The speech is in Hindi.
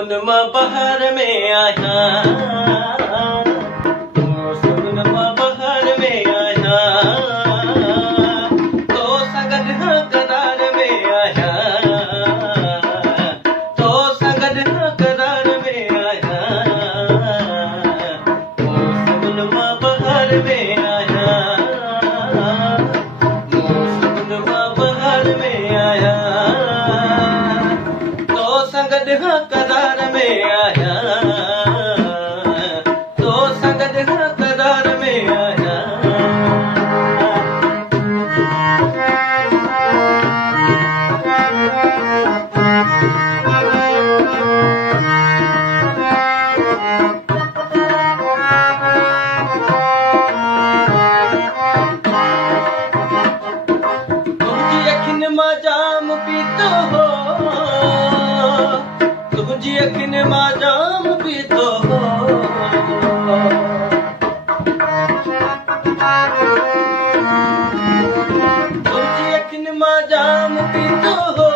मौसम मां बहार में आया, मौसम मां बहार में आया, तो संगत करार में आया, तो संगत करार में आया, मौसम मां बहार में आया, मौसम मां बहार में आया, तो संगत करार में आया, तो संगत करार में आया। तुझी अखिन मां जाम पीतो हो, तुझी अखिन मां जाम पीतो हो, तुझी अखिन मां जाम पीतो हो,